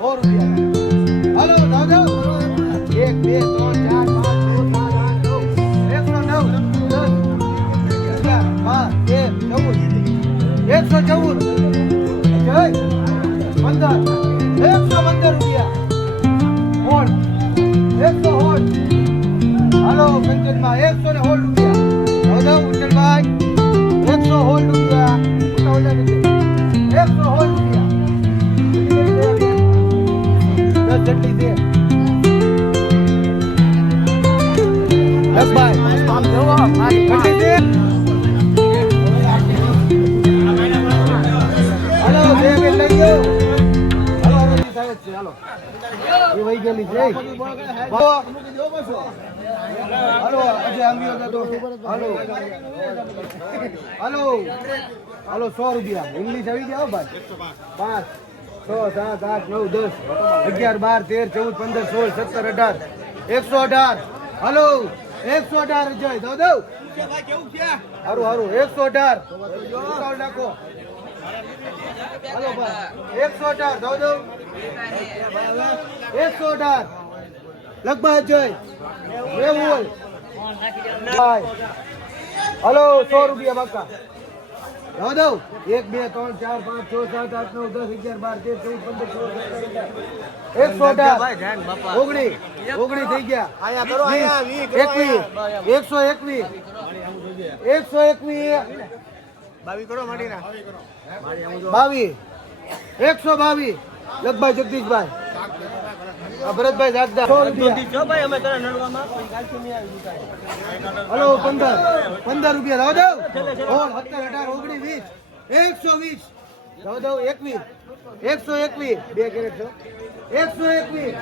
રૂપિયા હાલો દાદા 1 2 3 4 5 6 7 8 9 10 11 12 115 રૂપિયા હોલ્ડ 100 હોલ્ડ હાલો કંચનમાં 100 ને હોલ્ડ રૂપિયા દાદા ઉચલભાઈ 100 હોલ્ડ રૂપિયા ઉતાવળા નથી 100 હોલ્ડ રૂપિયા 10 જલ્દી દે બસ ભાઈ આમ જવો જલ્દી દે હાલો બે બે લઈ ગયો હાલો રોજી સાહેબ છે હાલો એ વહી ગયેલી છે હાલો આજે આંબીઓ તો હાલો હાલો હાલો 100 રૂપિયા ઇંગ્લિશ આવી ગયા ભાઈ 5 6 7 8 9 10 11 12 13 14 15 16 17 18 118 હાલો 118 જય દો દો હારું હારું 118 ઉતાવળ નાખો હાલો ભાઈ 118 દો દો 118 લગભગ જય એવું ભાઈ હાલો 100 રૂપિયા બાકા દો 1 2 3 4 5 6 7 8 9 10 11 12 13 14 15 16 118 ઓગણી થઈ ગયા આયા કરો આયા 21 121 કરો માડીના 22 122 લગભગ જગદીશભાઈ ભરતભાઈ જાગદા 100 ભાઈ અમે તને નડવામાં હલો 15 રૂપિયા દો હોલ 17 18 19 20 120 દો 21 બે કેરેટ છો 121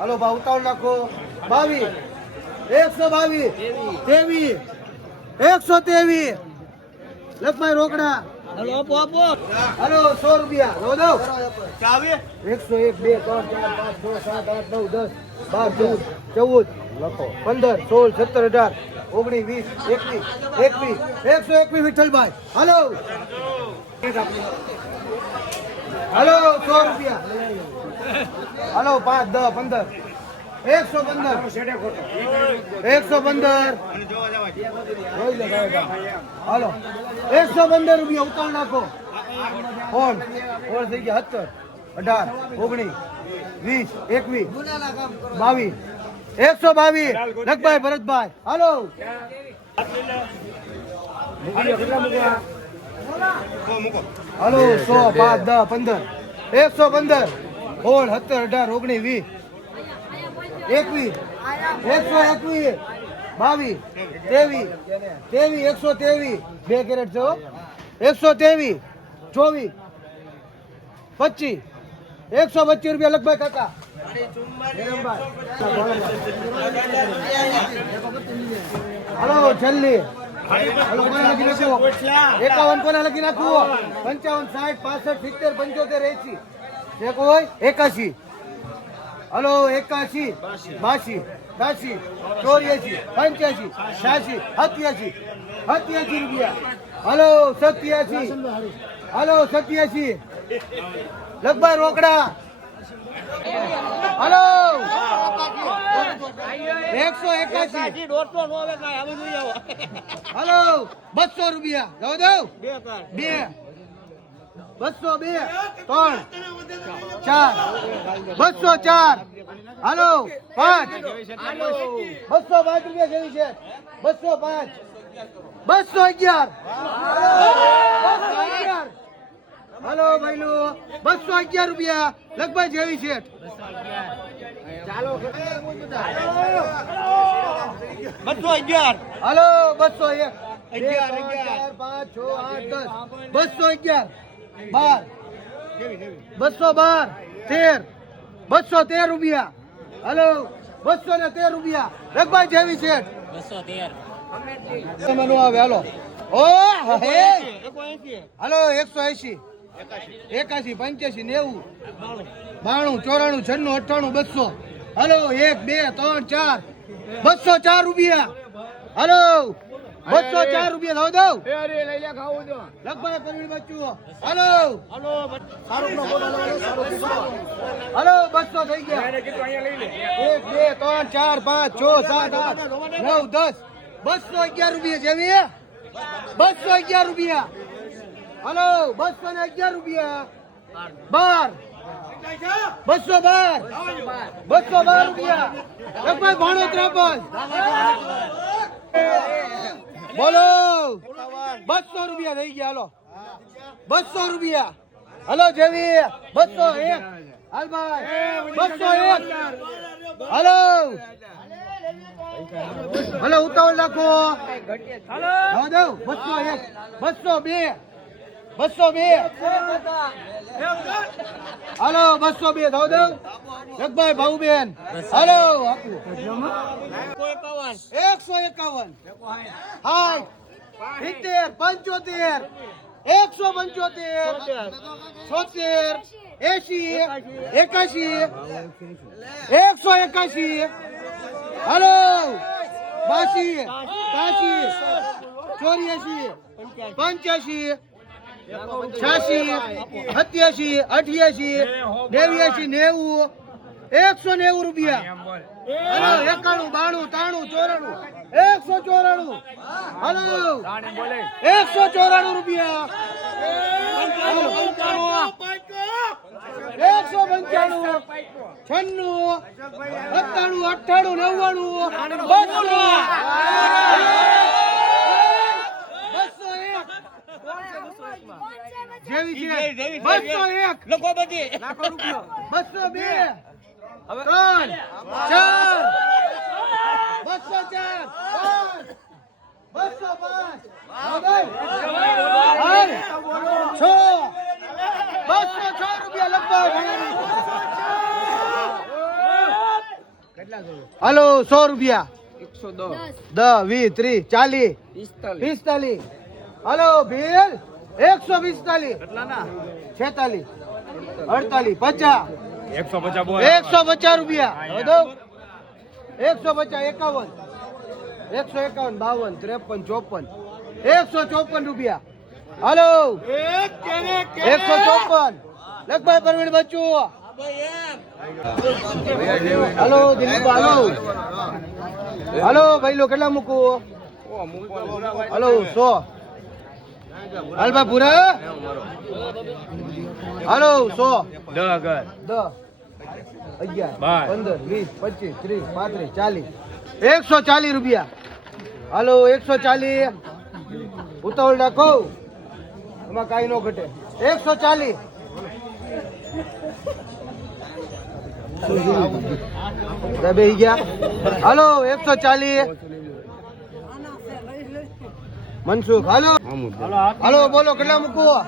હલો ભાવ ઉતાવળ નાખો 22 122 123 લખભાઈ રોકડા હલો આપો આપો હલો 100 રૂપિયા દો ચાવી 101 2 3 4 5 6 7 8 9 10 12 લખો 15 16 17 18 19 20 21 વિઠ્ઠલભાઈ હલો હલો 100 રૂપિયા હલો 5 10 15 115 હાલો 115 રૂપિયા ઉતાવળ નાખો હોલ થઈ ગયા 17 18 19 20 21 22 122 લખભાઈ ભરતભાઈ હાલો હાલો 100 5 10 15 115 હોલ 17 18 19 20 21 121 22 23 123 બે કેરેટ છો 123 24 25 125 રૂપિયા લગભગ કાકા હલો છેલ્લી હલો કોને લખી નાખો 51 કોને લખી નાખો 55 60 65 70 75 80 છે કોઈ 81 હલો 81 82 83 84 85 86 87 રૂપિયા હલો 87 હલો 87 લગભગ રોકડા હલો 181 હલો 200 રૂપિયા જાવ દો 2 202 3 4 204 હાલો 5 205 રૂપિયા જેવી છે 205 211 હાલો ભાઈલો 211 રૂપિયા લગભગ જેવી છે ચાલો 211 હાલો 201 11 5 6 8 10 211 12 212 13 213 રૂપિયા હલો 213 રૂપિયા લગભગ જેવી છે 213 મનો આવે હાલો ઓ હે હાલો 180 81 85 90 92 94 96 200 હાલો 1 2 3 4 204 રૂપિયા હાલો 204 રૂપિયા દઉં અરે લઈ લે ખાવું દો લગભગ પરવીણ બચ્ચું હાલો હાલો 200 થઈ ગયા 1 2 3 4 5 6 7 8 9 10 211 રૂપિયા જેવી 211 રૂપિયા હાલો 211 રૂપિયા 12 212 રૂપિયા લગભગ ભાણો 53 બોલો 200 રૂપિયા થઈ ગયા હાલો 200 રૂપિયા હાલો જેવી 201 હાલ ભાઈ 201 હાલો હાલો ઉતાવળ રાખો હાલો દઉં 201 202 હાલો 202 થાવ દઉં લગભાઈ ભાઉબેન હાલો 151 હાય 70 75 175 76 80 81 હાલો 82 83 84 85 86 87 88 89 90 190 રૂપિયા 91 92 93 94 194 હાલો 194 રૂપિયા 195 96 97 જેવી છે 201 લોકો બધી લાખો રૂપિયો 202 3 4 205 205 રૂપિયા લગભગ હાલો 100 રૂપિયા 110 20 30 40 45 હાલો ભીલ 145 46 48 50 150 રૂપિયા 150 51 52 53 54 154 રૂપિયા હાલો 154 લગભગ પરવીણ બચ્ચું હાલો દિલીપ હાલો ભાઈ લો કેટલા મૂકું હાલો 100 હાલબા પૂરા હાલો 100 10 11 15 20 25 30 35 40 140 રૂપિયા હાલો 140 ઉતાવળ રાખો એમાં કાંઈ નો ઘટે 140 બેહી ગયા હાલો 140 મનસુખ હાલો હાલો બોલો કેટલા મૂકવો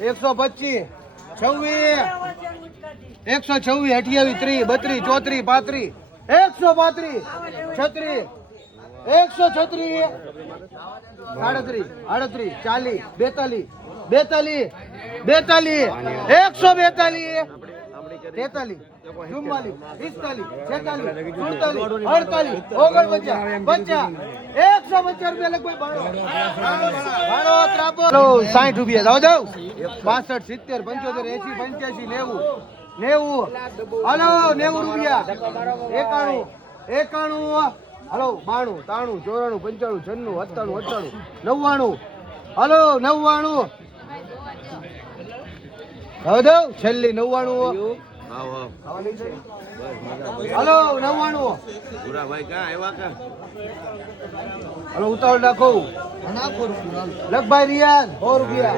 125 26 126 28 30 32 34 35 135 36 136 38 40 42 42 142 43 44 45 46 47 48 150 રૂપિયા લગભગ 60 રૂપિયા જાવ 65 70 75 80 85 90 હાલો 90 રૂપિયા 91 હાલો 92 93 94 95 96 97 98 હાલો 99 હવે છેલ્લી 99 હાલો 99 હાલો ઉતાવળ નાખો લગભાઈ રિયાન 100 રૂપિયા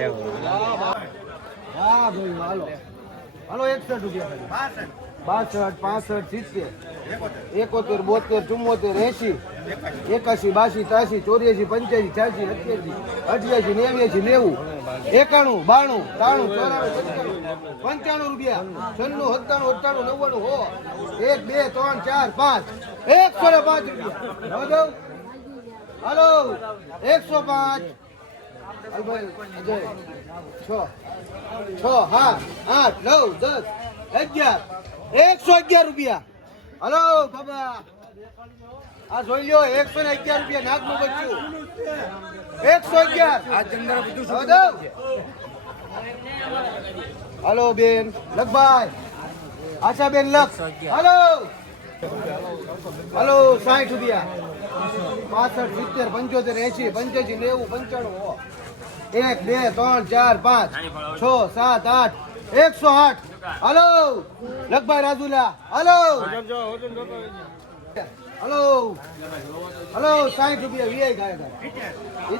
હા ભાઈ હાલો હાલો 61 રૂપિયા 62 65 70 71 72 74 85 81 82 83 84 85 88 89 90 91 92 93 95 રૂપિયા 96 97 98 99 100 105 હાલો 105 6 હા 8 9 10 11 111 રૂપિયા હાલો બાબા આ જોઈ લ્યો 111 રૂપિયા નાગનું બચ્ચું 111 હાલો બેન લખભાઈ આશા બેન લખ હાલો હાલો 60 રૂપિયા 65 70 75 80 85 90 95 1 2 3 4 5 6 7 8 108 હાલો લખભાઈ રાજુલા હાલો હાલો હાલો 60 રૂપિયા વીઆઈ ગાય 70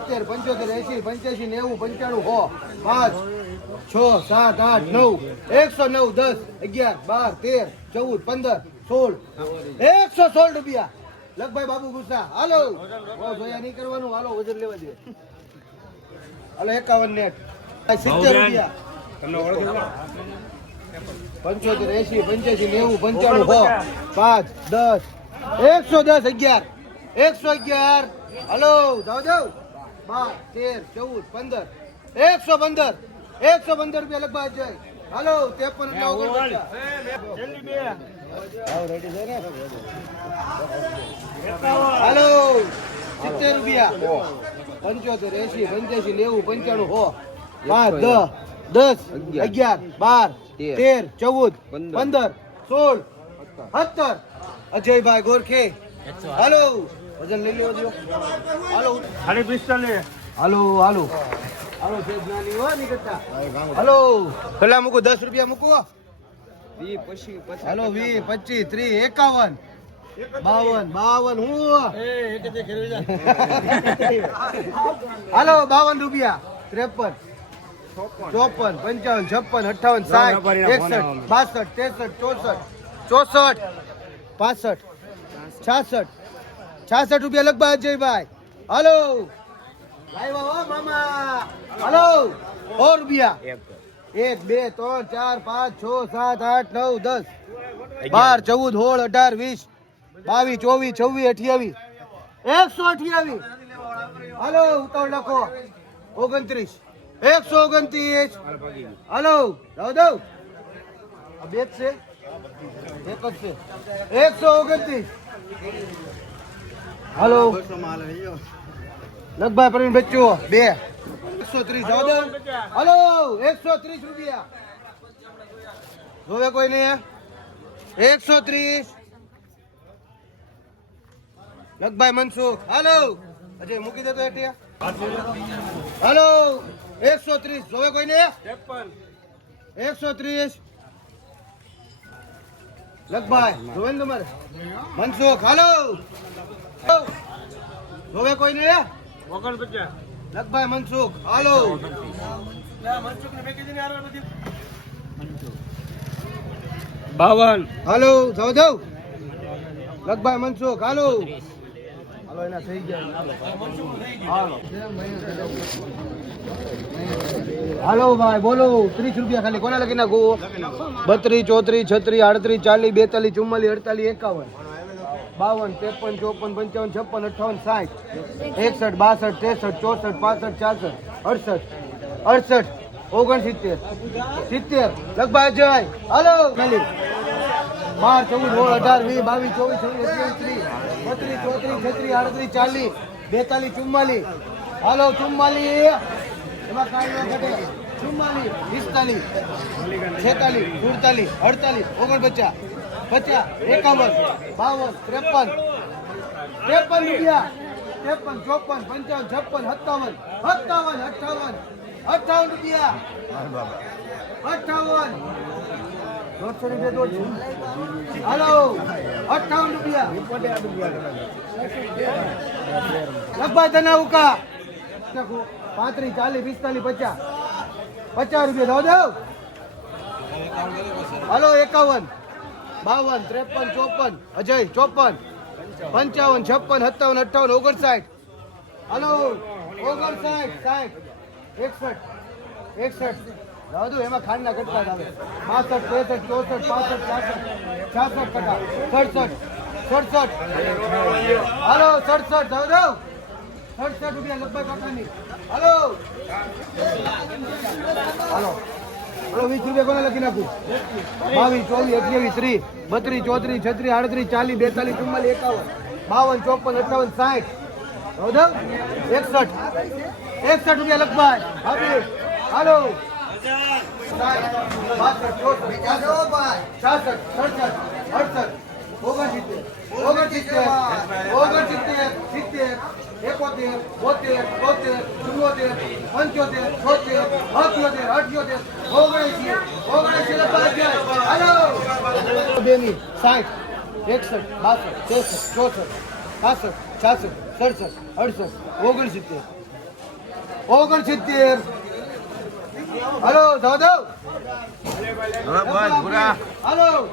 75 80 85 90 95 100 5 6 7 8 9 109 10 11 12 13 14 15 16 116 રૂપિયા લખભાઈ બાબુ ગુસ્સા હાલો જોયા નહીં કરવાનું હાલો વજન લેવા દે હાલો 51 નેટ 70 રૂપિયા 75 80 85 90 95 110 હાલો જાઓ જાઓ 12 13 14 15 115 રૂપિયા લખવા જાય હાલો 53 હાલો 70 રૂપિયા 75 80 85 90 5 10 11 12 13 14 15 16 17 અજયભાઈ ગોરખે હાલો વજન લઈ લેવો જો હાલો ખાલી 45 હાલો હાલો હાલો સેજ નાની હો નીકળતા હાલો પેલા મૂકો 10 રૂપિયા મૂકો 20 પછી હાલો 20 25 30 51 52 હાલો 52 રૂપિયા 53 54 55 56 58 61 62 63 64 65 66 રૂપિયા લગભગ અજયભાઈ હાલો આવ્યા હો મામા હાલો 100 રૂપિયા 1 2 3 4 5 6 7 8 9 10 12 14 16 18 20 22 24 28 128 હાલો ઉતાવળ લખો 29 129 હાલો દો આ બે છે એક જ છે 129 હાલો લગભાઈ પ્રવીણ બચ્ચો 2 130 જાવ દો હાલો 130 રૂપિયા જોવે કોઈ નહીં 130 લગભાઈ મનસુખ હાલો અજય મૂકી દો તો એટિયા હાલો 130 જોવે કોઈ નહીં 130 લગભાઈ જોવે ને તમારે મનસુખ હાલો જોવે કોઈ નહીં 49 લગભાઈ મનસુખ હાલો મનસુખ ને મેકી દીને આરવા બધી 52 હાલો જાવ જાવ લગભાઈ મનસુખ હાલો હાલો એના થઈ ગયા હાલો હાલો ભાઈ બોલો 30 રૂપિયા ખાલી કોના લખી નાખો 32 34 36 38 40 42 44 45 56 57 58 59 60 61 62 63 64 65 69 હાલો ખાલી 12 14 18 20 22 23 24 36 40 હાલો 44 એમાં કાંઈ ન ઘટે 44 45 46 47 48 49 50 51 52 53 રૂપિયા 53 54 55 56 57 રૂપિયા 58 150 રૂપિયા હાલો 58 રૂપિયા લગભગ તના ઉકા 35 40 45 50 રૂપિયા દો હાલો 51 52 53 54 અજય 54 55 56 57 58 59 હાલો 59 60 61 દાદુ એમાં ખાંડના કટકા જ આવે 62 63 64 65 66 હાલો 67 દાદુ 67 રૂપિયા લગભગ કાકાની હાલો હાલો હાલો 20 રૂપિયા કોને લખી નાખું 22 24 28 30 32 34 36 38 40 42 44 51 52 54 58 60 61 61 રૂપિયા લખભાઈ હાજી હાલો 69 હાલો જાઓ જાઓ બસ પૂરા હાલો